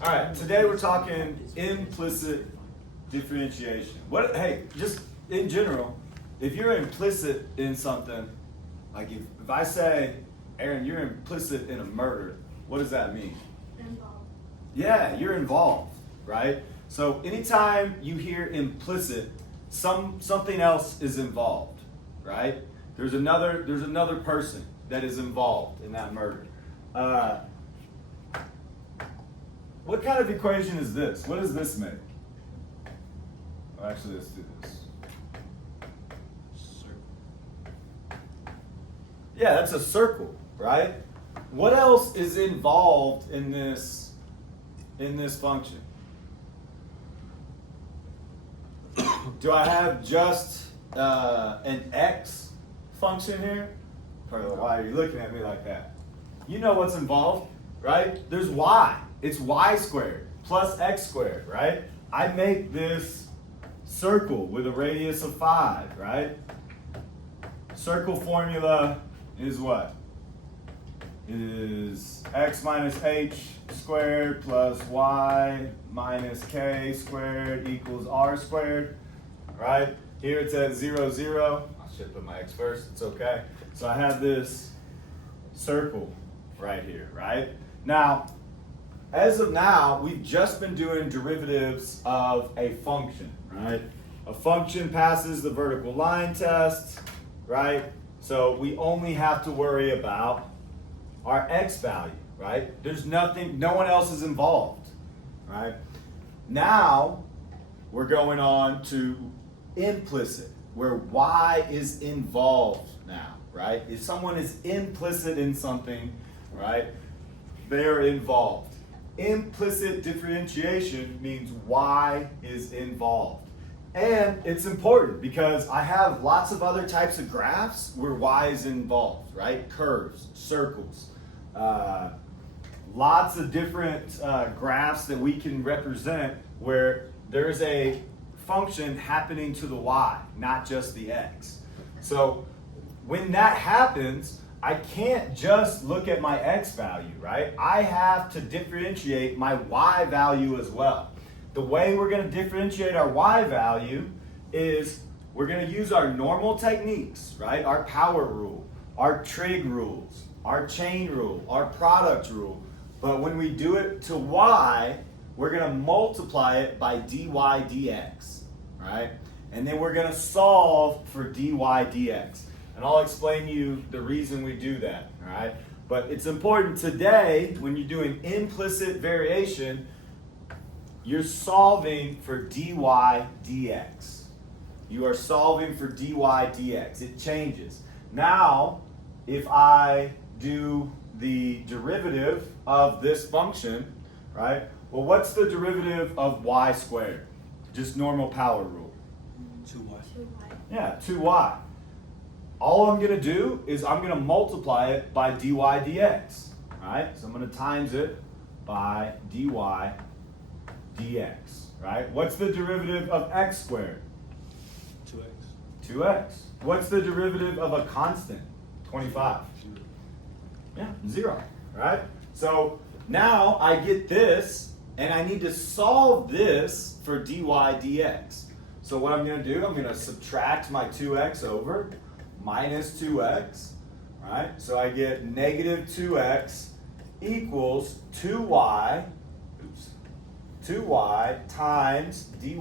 All right, today we're talking implicit differentiation. Hey, just in general, if you're implicit in something, like if I say, Aaron, you're implicit in a murder, what does that mean? Involved. Yeah, you're involved, right? So anytime you hear implicit, something else is involved, right? There's another person that is involved in that murder. What kind of equation is this? What does this make? Well, actually, let's do this. Yeah, that's a circle, right? What else is involved in this function? Do I have just an x function here? Probably, why are you looking at me like that? You know what's involved, right? There's y. It's y squared plus x squared, right? I make this circle with a radius of 5, right? Circle formula is what? Is x minus h squared plus y minus k squared equals r squared, right? Here it's at 0, 0. I should put my x first, it's okay. So I have this circle right here, right? Now, as of now, we've just been doing derivatives of a function, right? A function passes the vertical line test, right? So we only have to worry about our x value, right? There's nothing, no one else is involved, right? Now, we're going on to implicit, where y is involved now, right? If someone is implicit in something, right, they're involved. Implicit differentiation means y is involved. And it's important because I have lots of other types of graphs where y is involved, right? Curves, circles, lots of different graphs that we can represent where there's a function happening to the y, not just the x. So when that happens, I can't just look at my x value, right? I have to differentiate my y value as well. The way we're going to differentiate our y value is we're going to use our normal techniques, right? Our power rule, our trig rules, our chain rule, our product rule. But when we do it to y, we're going to multiply it by dy dx, right? And then we're going to solve for dy dx. And I'll explain to you the reason we do that, all right? But it's important today, when you're doing implicit variation, you're solving for dy dx. You are solving for dy dx. It changes. Now, if I do the derivative of this function, right? Well, what's the derivative of y squared? Just normal power rule. 2y. 2y. Yeah, 2y. All I'm going to do is I'm going to multiply it by dy dx, right? So I'm going to times it by dy dx, right? What's the derivative of x squared? 2x. 2x. What's the derivative of a constant? 25. Yeah, 0, right? So now I get this, and I need to solve this for dy dx. So what I'm going to do, I'm going to subtract my 2x over minus 2x, right? So I get negative 2x equals 2y times dy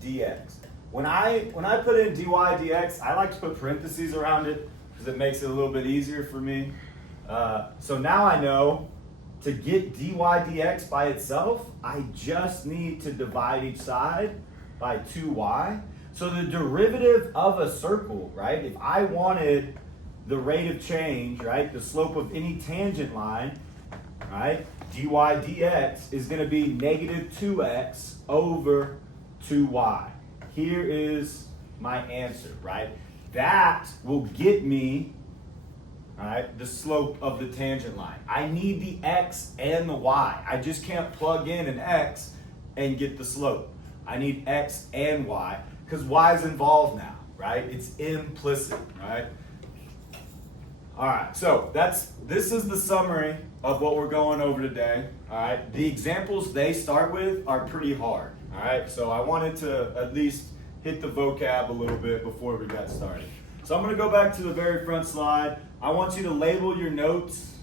dx. When I put in dy dx, I like to put parentheses around it because it makes it a little bit easier for me. So now I know to get dy dx by itself, I just need to divide each side by 2y. So the derivative of a circle, right? If I wanted the rate of change, right, the slope of any tangent line, right, dy dx is going to be negative 2x over 2y. Here is my answer, right? That will get me, right, the slope of the tangent line. I need the x and the y. I just can't plug in an x and get the slope. I need x and y because y is involved now, right? It's implicit, right? All right, so this is the summary of what we're going over today. All right, the examples they start with are pretty hard. All right, so I wanted to at least hit the vocab a little bit before we got started. So I'm going to go back to the very front slide. I want you to label your notes.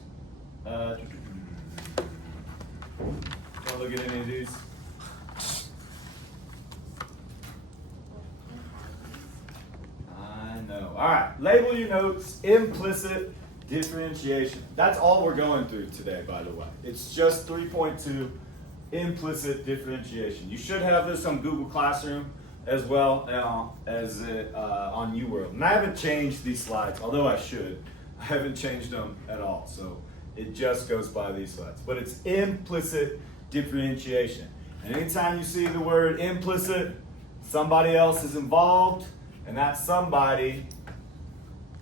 Don't look at any of these. I know. All right, label your notes. Implicit differentiation. That's all we're going through today, by the way. It's just 3.2, implicit differentiation. You should have this on Google Classroom as well as on UWorld. And I haven't changed these slides, although I should. I haven't changed them at all, so it just goes by these slides. But it's implicit differentiation. And anytime you see the word implicit, somebody else is involved, and that somebody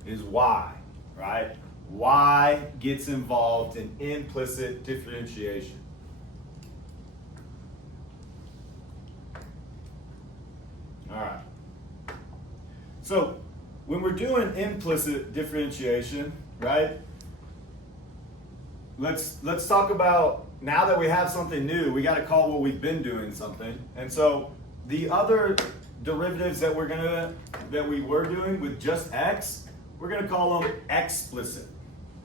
is Y, right? Y gets involved in implicit differentiation. All right. So when we're doing implicit differentiation, right? Let's talk about, now that we have something new, we got to call what we've been doing something. And so the other derivatives that we were doing with just x, we're going to call them explicit,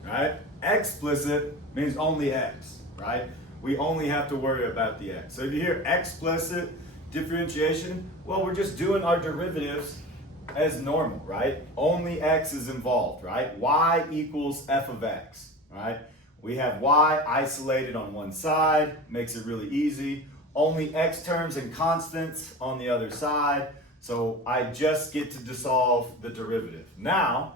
right? Explicit means only x, right? We only have to worry about the x. So if you hear explicit differentiation, well, we're just doing our derivatives as normal, right? Only x is involved, right? Y equals f of x, right? We have y isolated on one side, makes it really easy. Only x terms and constants on the other side, so I just get to dissolve the derivative. Now,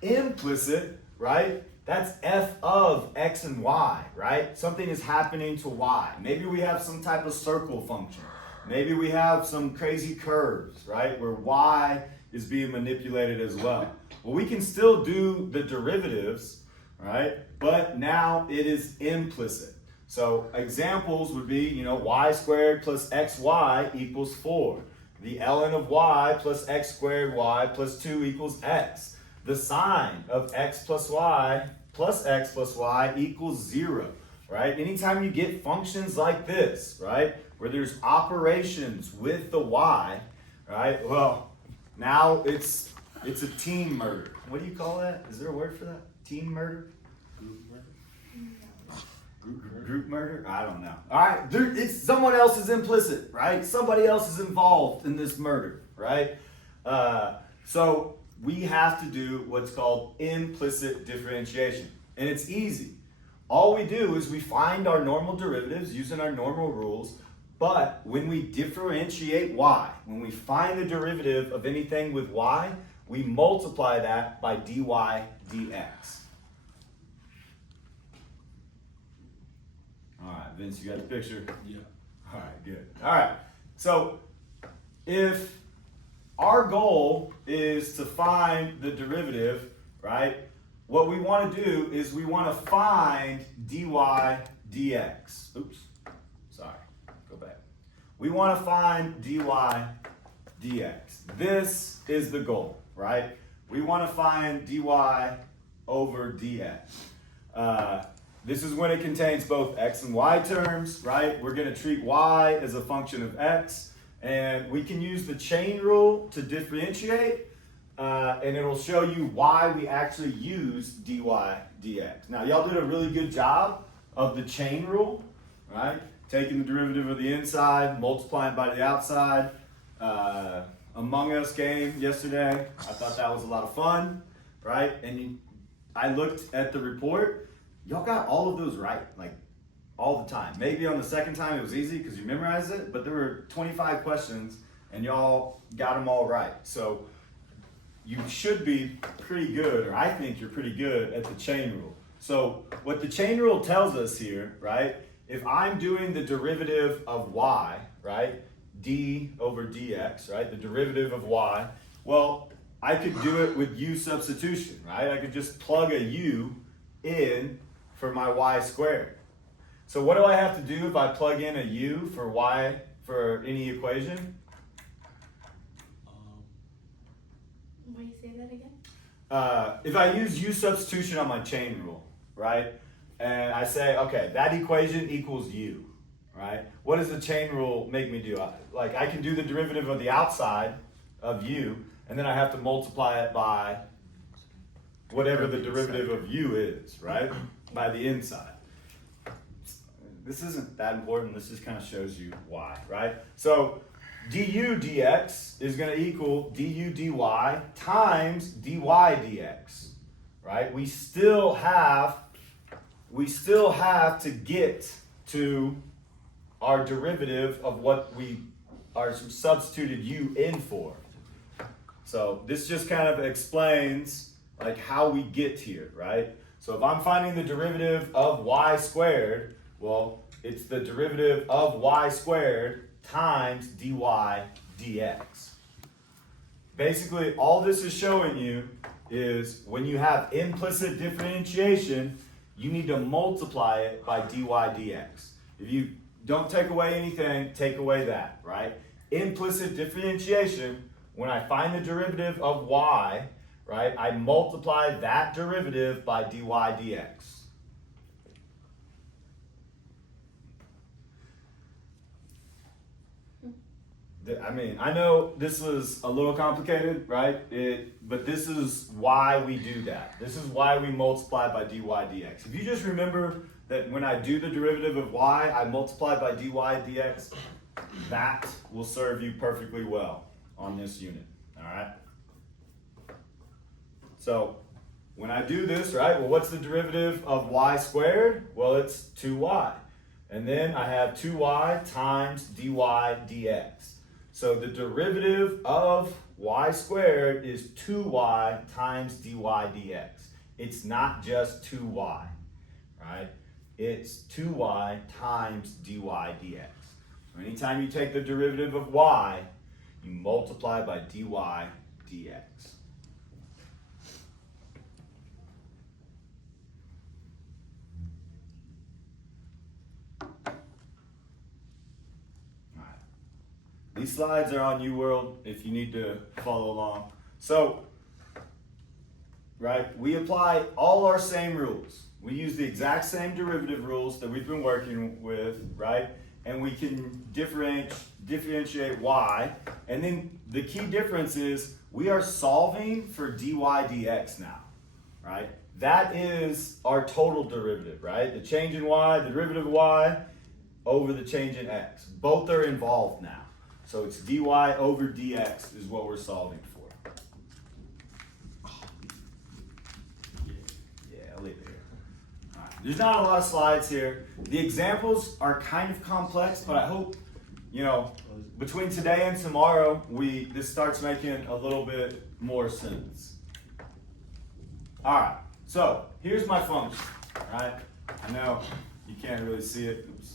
implicit, right? That's f of x and y, right? Something is happening to y. Maybe we have some type of circle function. Maybe we have some crazy curves, right? Where y is being manipulated as well. Well, we can still do the derivatives, right? But now it is implicit. So examples would be, y squared plus xy equals 4. The ln of y plus x squared y plus 2 equals x. The sine of x plus y equals 0, right? Anytime you get functions like this, right, where there's operations with the y, right, well, now it's a team murder. What do you call that? Is there a word for that? Team murder? Group murder? Group murder? I don't know. All right, it's someone else is implicit, right? Somebody else is involved in this murder, right? So we have to do what's called implicit differentiation. And it's easy. All we do is we find our normal derivatives using our normal rules, but when we differentiate y, when we find the derivative of anything with y, we multiply that by dy dx. All right, Vince, you got the picture? Yeah. All right, good. All right, so if our goal is to find the derivative, right, what we want to do is we want to find dy dx. Oops, sorry, go back. We want to find dy dx. This is the goal, right? We want to find dy over dx. This is when it contains both x and y terms, right? We're going to treat y as a function of x, and we can use the chain rule to differentiate, and it'll show you why we actually use dy dx. Now, y'all did a really good job of the chain rule, right? Taking the derivative of the inside, multiplying by the outside. Among Us game yesterday, I thought that was a lot of fun, right? And I looked at the report. Y'all got all of those right, like all the time. Maybe on the second time it was easy because you memorized it, but there were 25 questions and y'all got them all right. So you should be pretty good, or I think you're pretty good at the chain rule. So what the chain rule tells us here, right? If I'm doing the derivative of y, right? D over dx, right? The derivative of y. Well, I could do it with u substitution, right? I could just plug a u in for my y squared. So what do I have to do if I plug in a u for y for any equation? Will you say that again? If I use u substitution on my chain rule, right? and I say, okay, that equation equals u, right? What does the chain rule make me do? Like I can do the derivative of the outside of u, and then I have to multiply it by whatever the derivative of u is, right? By the inside. This isn't that important. This just kind of shows you why, right? So du dx is going to equal du dy times dy dx, right? We still have to get to our derivative of what we are substituted u in for. So this just kind of explains like how we get here, right? So if I'm finding the derivative of y squared, well, it's the derivative of y squared times dy dx. Basically, all this is showing you is when you have implicit differentiation, you need to multiply it by dy dx. If you don't take away anything, take away that, right? Implicit differentiation, when I find the derivative of y, right, I multiply that derivative by dy dx. I mean, I know this is a little complicated, right? But this is why we do that. This is why we multiply by dy dx. If you just remember that when I do the derivative of y, I multiply by dy dx, that will serve you perfectly well on this unit, all right? So when I do this, right, well, what's the derivative of y squared? Well, it's 2y. And then I have 2y times dy dx. So the derivative of y squared is 2y times dy dx. It's not just 2y, right? It's 2y times dy dx. So anytime you take the derivative of y, you multiply by dy dx. These slides are on UWorld if you need to follow along. So, right, we apply all our same rules. We use the exact same derivative rules that we've been working with, right? And we can differentiate y. And then the key difference is we are solving for dy dx now, right? That is our total derivative, right? The change in y, the derivative of y over the change in x. Both are involved now. So it's dy over dx is what we're solving for. Yeah, I'll leave it here. All right. There's not a lot of slides here. The examples are kind of complex, but I hope, between today and tomorrow, this starts making a little bit more sense. All right, so here's my function, all right? I know you can't really see it. Oops.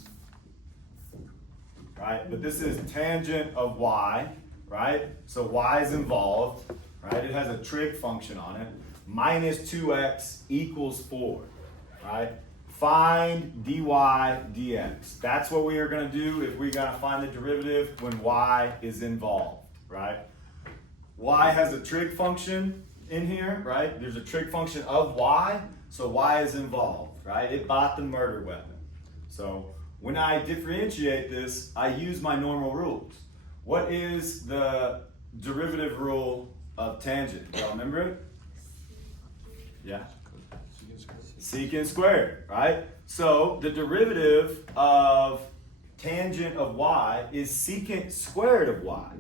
Right? But this is tangent of y, right? So y is involved, right? It has a trig function on it. Minus 2x equals 4, right? Find dy dx. That's what we are going to do if we're going to find the derivative when y is involved, right? Y has a trig function in here, right? There's a trig function of y, so y is involved, right? It bought the murder weapon. So when I differentiate this, I use my normal rules. What is the derivative rule of tangent? Do y'all remember it? Yeah? Secant squared, right? So the derivative of tangent of y is secant squared of y.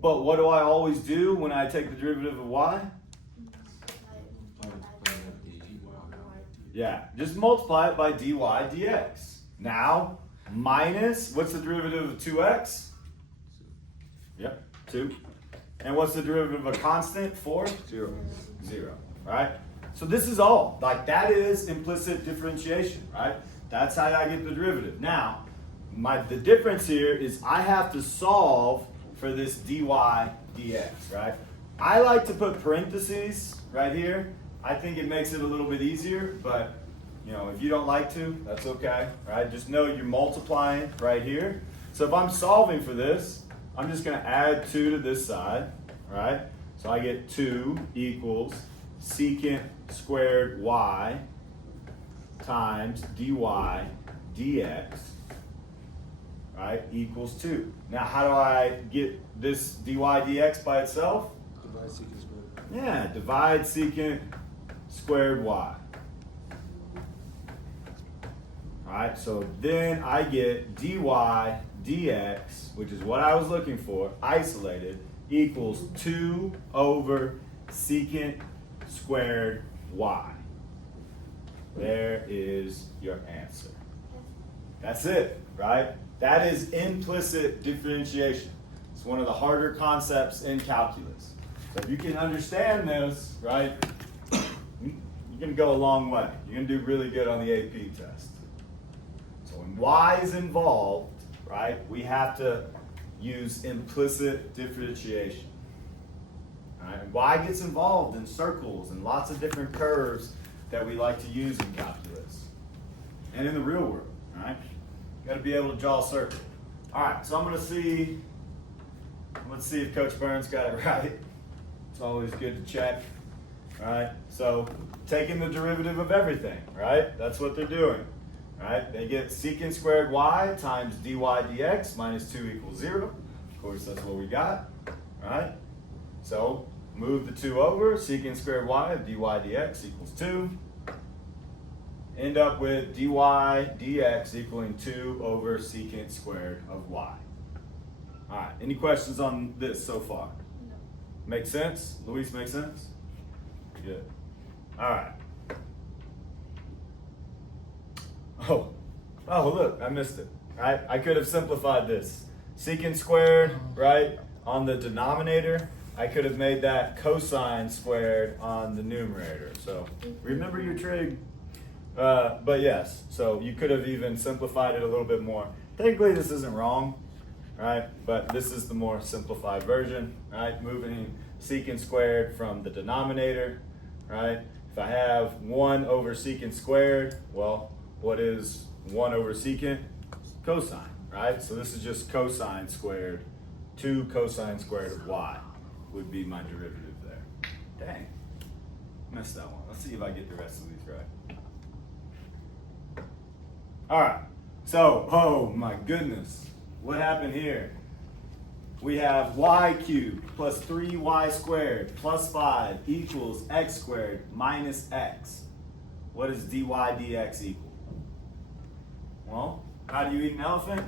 But what do I always do when I take the derivative of y? Yeah, just multiply it by dy dx. Now, minus, what's the derivative of 2x? Yep, 2. And what's the derivative of a constant? 4? 0. 0, right? So this is all. Like, that is implicit differentiation, right? That's how I get the derivative. Now, the difference here is I have to solve for this dy dx, right? I like to put parentheses right here. I think it makes it a little bit easier, but if you don't like to, that's okay, right? Just know you're multiplying right here. So if I'm solving for this, I'm just going to add 2 to this side, right? So I get 2 equals secant squared y times dy dx, right, equals 2. Now, how do I get this dy dx by itself? Divide secant squared. Yeah, divide secant squared y. Alright, so then I get dy dx, which is what I was looking for, isolated, equals 2 over secant squared y. There is your answer. That's it, right? That is implicit differentiation. It's one of the harder concepts in calculus. So if you can understand this, right, you're going to go a long way. You're going to do really good on the AP test. So when y is involved, right, we have to use implicit differentiation. All right? And y gets involved in circles and lots of different curves that we like to use in calculus and in the real world. All right, you got to be able to draw a circle. All right, so I'm going to see. Let's see if Coach Burns got it right. It's always good to check. All right, so taking the derivative of everything, right? That's what they're doing. All right, they get secant squared y times dy dx minus 2 equals 0. Of course, that's what we got. All right, so move the 2 over, secant squared y of dy dx equals 2. End up with dy dx equaling 2 over secant squared of y. All right, any questions on this so far? No. Make sense? Luis, make sense? Good. All right. Oh, look, I missed it. Right? I could have simplified this. Secant squared, right, on the denominator. I could have made that cosine squared on the numerator. So remember your trig. But yes, so you could have even simplified it a little bit more. Technically, this isn't wrong, right? But this is the more simplified version, right? Moving secant squared from the denominator, right? If I have 1 over secant squared, well, what is 1 over secant? Cosine, right? So this is just cosine squared. 2 cosine squared of y would be my derivative there. Dang, missed that one. Let's see if I get the rest of these right. All right, so, oh my goodness, what happened here? We have y cubed plus 3y squared plus 5 equals x squared minus x. What does dy dx equal? Well, how do you eat an elephant?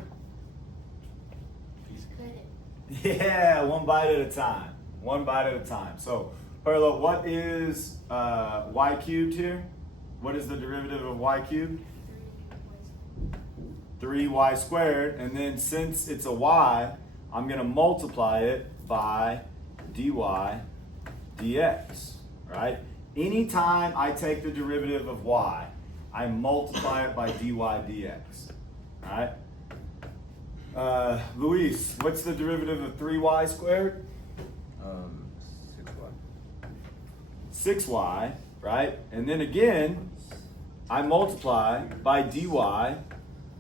Cut it. Yeah, one bite at a time. One bite at a time. So, Perla, what is y cubed here? What is the derivative of y cubed? 3y squared. And then since it's a y, I'm going to multiply it by dy dx, right? Anytime I take the derivative of y, I multiply it by dy dx, all right? Luis, what's the derivative of 3y squared? 6y. 6y, right? And then again, I multiply by dy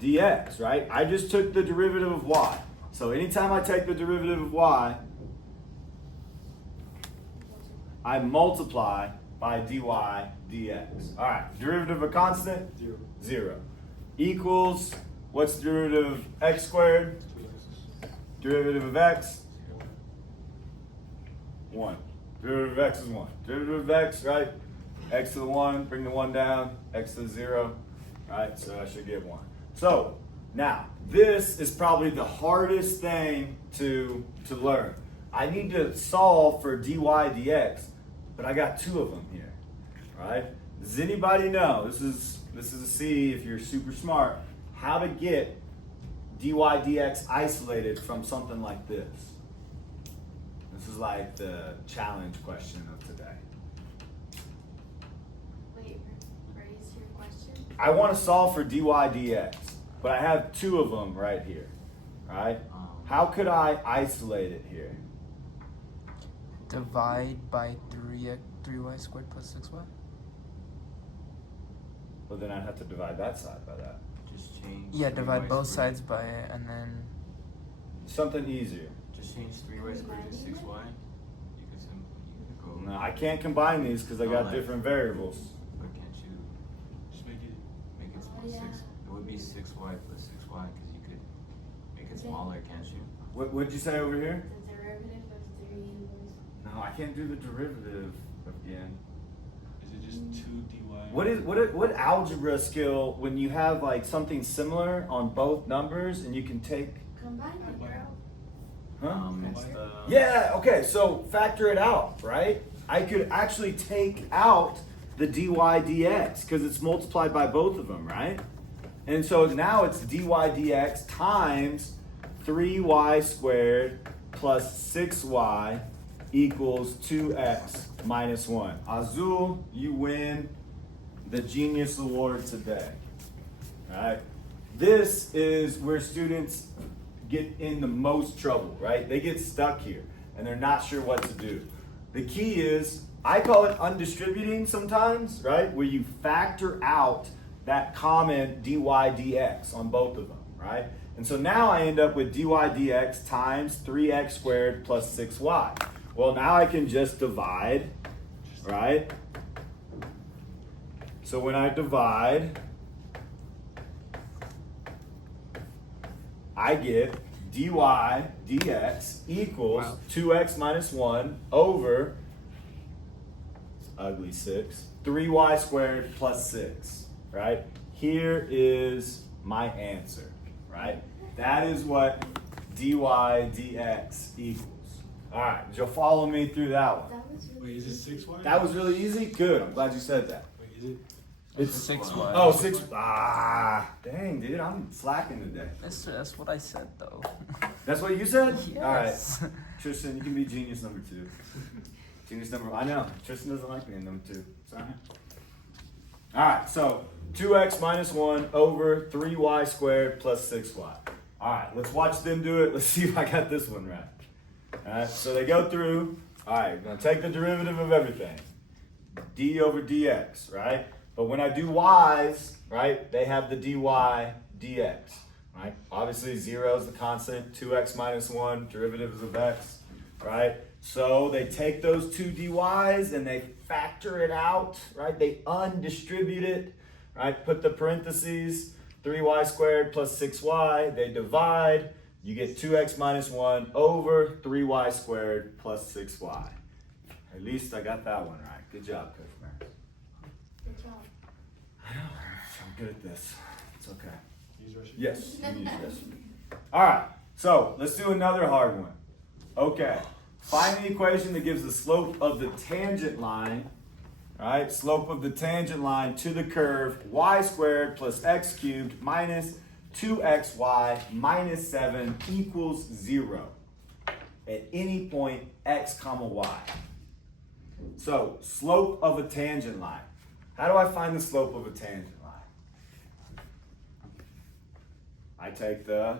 dx, right? I just took the derivative of y. So anytime I take the derivative of y, I multiply by dy dx. All right, derivative of a constant? 0. 0. Equals, what's the derivative of x squared? 2x. Derivative of x? 1. Derivative of x is 1. Derivative of x, right? X to the 1, bring the 1 down, x to the 0, right? So I should get 1. So now, this is probably the hardest thing to learn. I need to solve for dy dx, but I got 2 of them here, right? Does anybody know, this is a C if you're super smart, how to get dy dx isolated from something like this? This is like the challenge question of today. Wait, rephrase your question. I want to solve for dy dx, but I have 2 of them right here, right? How could I isolate it here? Divide by 3y squared plus 6y? Well, then I'd have to divide that side by that. Just change. Yeah, 3y divide both squared. sides by it and then... Something easier. Just change 3y squared to 6y. You could simply go. No, I can't combine these because I got Oh, different variables. But can't you? Just make it Oh, yeah. It would be 6y plus 6y because you could make it smaller, can't you? What'd you say over here? The derivative of 3 was. No, I can't do the derivative again. Is it just 2 dy? What algebra skill when you have like something similar on both numbers and you can take, Combine it, bro. huh? It's the Yeah, okay, so factor it out, right? I could actually take out the dy dx because it's multiplied by both of them, right? And so now it's dy dx times 3y squared plus 6y equals 2x minus 1. Azul, you win the Genius Award today. All right? This is where students get in the most trouble, right? They get stuck here and they're not sure what to do. The key is, I call it undistributing sometimes, right? Where you factor out that common dy dx on both of them, right? And so now I end up with dy dx times 3x squared plus 6y. Well, now I can just divide, right? So when I divide, I get dy dx equals 2x minus 1 over, it's ugly 6, 3y squared plus 6, right? Here is my answer, right? That is what dy dx equals. All right, did you follow me through that one? That was really Wait, is it 6y? That was really easy? Good, I'm glad you said that. Wait, is it? it's 6y. Oh, 6, dang, dude, I'm slacking today. That's what I said though. That's what you said? Yes. All right, Tristan, you can be genius number 2. Genius number, I know, Tristan doesn't like being number 2. Sorry. All right, so 2x minus 1 over 3y squared plus 6y. All right, let's watch them do it. Let's see if I got this one right. All right, so they go through. All right, we're gonna take the derivative of everything. D over dx, right? But when I do y's, right, they have the dy dx, right? Obviously 0 is the constant, 2x minus 1, derivatives of x, right? So they take those two dy's and they factor it out, right? They undistribute it, right? Put the parentheses, 3y squared plus 6y, they divide, you get 2x minus 1 over 3y squared plus 6y. At least I got that one right. Good job, Coach Maris. good job. I know, I'm good at this. It's okay. Use your sheet? Yes, you need this. All right, so let's do another hard one. Okay, find the equation that gives the slope of the tangent line, all right, slope of the tangent line to the curve y squared plus x cubed minus 2xy minus 7 equals 0 at any point x comma y. So, slope of a tangent line. How do I find the slope of a tangent line? I take the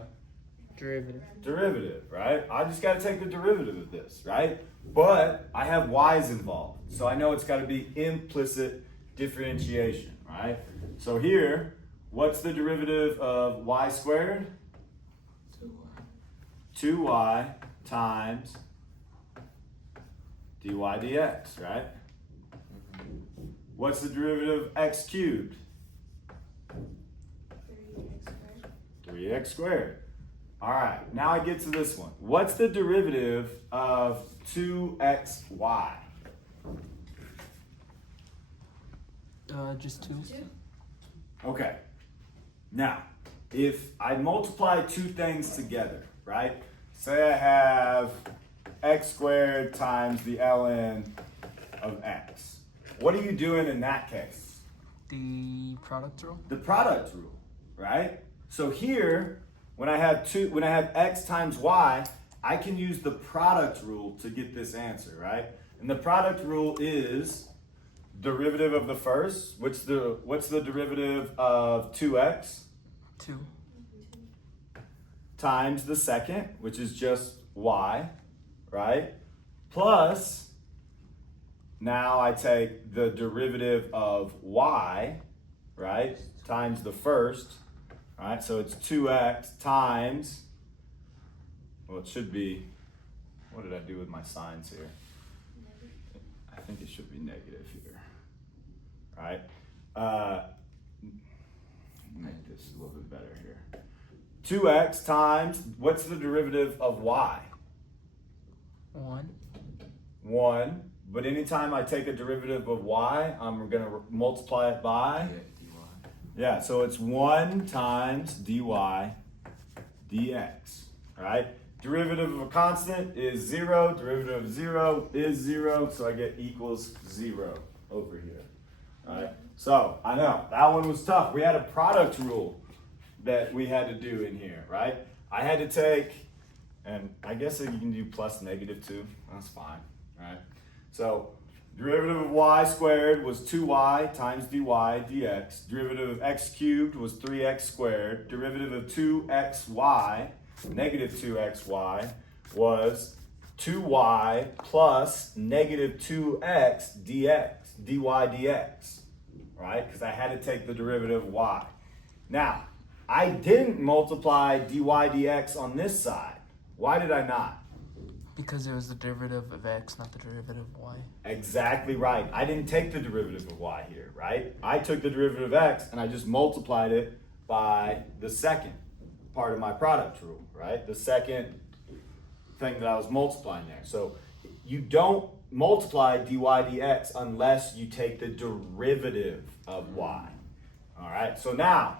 derivative, right? I just got to take the derivative of this, right? But I have y's involved, so I know it's got to be implicit differentiation, right? So here, what's the derivative of y squared? 2y times dy dx, right? What's the derivative of x cubed? 3x squared. All right, now I get to this one. What's the derivative of 2xy? Just 2. Okay. Now, if I multiply two things together, right? Say I have x squared times the ln of x. What are you doing in that case? The product rule. The product rule, right? So here, when I have x times y, I can use the product rule to get this answer, right? And the product rule is derivative of the first. What's the derivative of 2x? 2. Times the second, which is just y, right? Plus, now I take the derivative of y, right? Times the first, right? So it's 2x times, well, it should be, what did I do with my signs here? I think it should be negative here, right? Make this a little bit better here. 2x times, what's the derivative of y? 1. 1. But anytime I take a derivative of y, I'm going to multiply it by? Yeah, dy. Yeah, so it's 1 times dy dx, right? Derivative of a constant is 0. Derivative of 0 is 0, so I get equals 0 over here. All right, so I know that one was tough. We had a product rule that we had to do in here, right? I had to take, and I guess you can do plus negative too. That's fine, right? So derivative of y squared was 2y times dy dx. Derivative of x cubed was 3x squared. Derivative of 2xy, negative 2xy, was 2y plus negative 2x dx, dy dx, right? Because I had to take the derivative of y. Now, I didn't multiply dy dx on this side. Why did I not? Because it was the derivative of x, not the derivative of y. Exactly right. I didn't take the derivative of y here, right? I took the derivative of x and I just multiplied it by the second part of my product rule, right? The second thing that I was multiplying there. So you don't multiply dy dx unless you take the derivative of y. All right, so now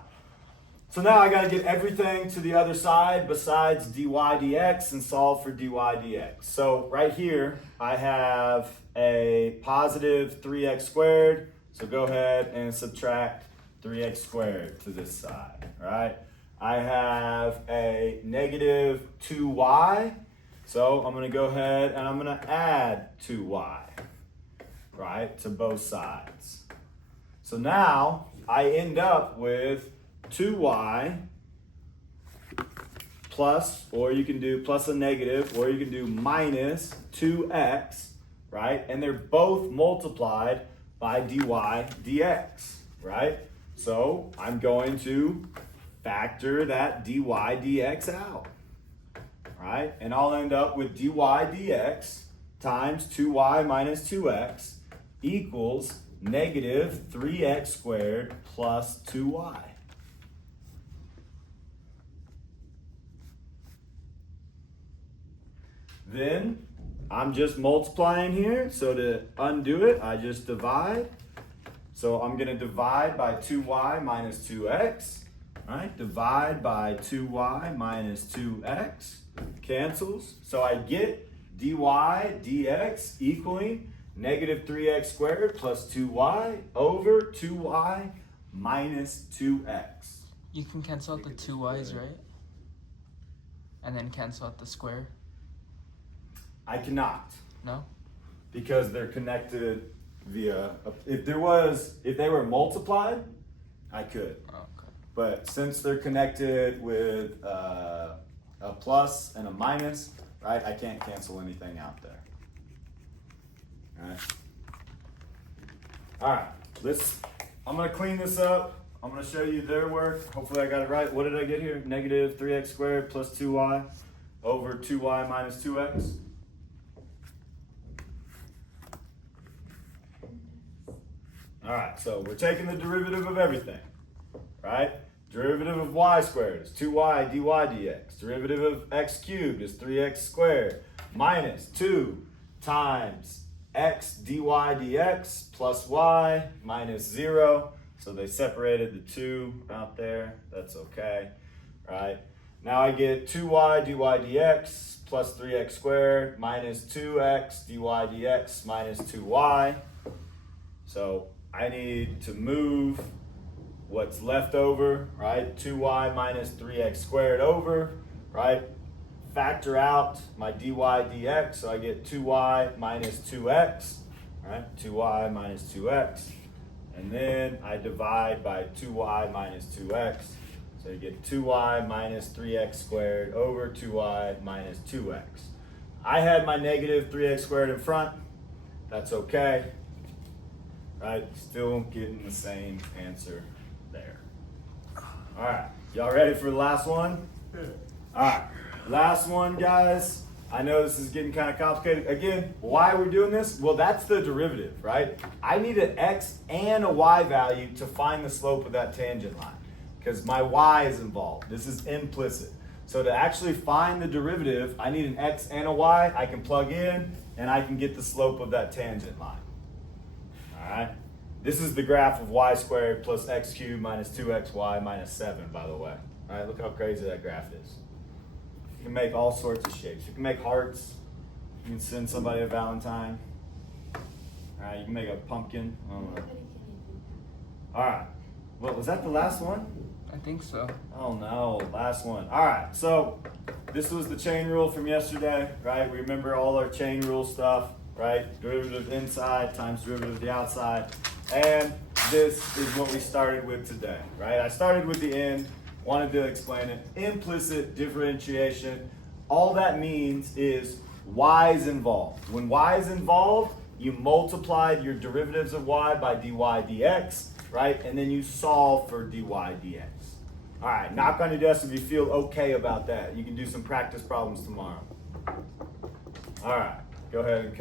I got to get everything to the other side besides dy dx and solve for dy dx. So right here, I have a positive 3x squared. So go ahead and subtract 3x squared to this side, right? I have a negative 2y. So I'm going to go ahead and I'm going to add 2y, right, to both sides. So now I end up with 2y plus, or you can do plus a negative, or you can do minus 2x, right? And they're both multiplied by dy dx, right? So I'm going to factor that dy dx out, right? And I'll end up with dy dx times 2y minus 2x equals negative 3x squared plus 2y. Then I'm just multiplying here, so to undo it, I just divide. So I'm going to divide by 2y minus 2x, right? Divide by 2y minus 2x, cancels. So I get dy dx equaling negative 3x squared plus 2y over 2y minus 2x. You can cancel out the 2 y's, right? And then cancel out the square? I cannot, No? because they're connected via, if they were multiplied, I could. Oh, okay. But since they're connected with a plus and a minus, right, I can't cancel anything out there. All right, I'm gonna clean this up. I'm gonna show you their work. Hopefully I got it right. What did I get here? Negative 3x squared plus 2y over 2y minus 2x. All right, so we're taking the derivative of everything, right? Derivative of y squared is 2y dy dx. Derivative of x cubed is 3x squared minus 2 times x dy dx plus y minus 0. So they separated the 2 out there. That's okay, right? Now I get 2y dy dx plus 3x squared minus 2x dy dx minus 2y. So I need to move what's left over, right? 2y minus 3x squared over, right? Factor out my dy dx, so I get 2y minus 2x, right? 2y minus 2x. And then I divide by 2y minus 2x. So you get 2y minus 3x squared over 2y minus 2x. I had my negative 3x squared in front. That's okay. Right? Still getting the same answer there. All right. Y'all ready for the last one? All right. Last one, guys. I know this is getting kind of complicated. Again, why we're doing this? Well, that's the derivative, right? I need an x and a y value to find the slope of that tangent line. because my y is involved. This is implicit. So to actually find the derivative, I need an x and a y. I can plug in, and I can get the slope of that tangent line. All right? This is the graph of y squared plus x cubed minus 2xy minus 7, by the way. All right, look how crazy that graph is. You can make all sorts of shapes. You can make hearts. You can send somebody a Valentine. All right, you can make a pumpkin. I don't know. Nobody can even. All right. Well, was that the last one? I think so. Oh no, last one. All right, so this was the chain rule from yesterday, right? We remember all our chain rule stuff, right? Derivative inside times derivative of the outside. And this is what we started with today, right? I started with the end, wanted to explain it. Implicit differentiation, all that means is y is involved. When y is involved, you multiplied your derivatives of y by dy dx, right? And then you solve for dy dx. All right, knock on your desk if you feel okay about that. You can do some practice problems tomorrow. All right, go ahead and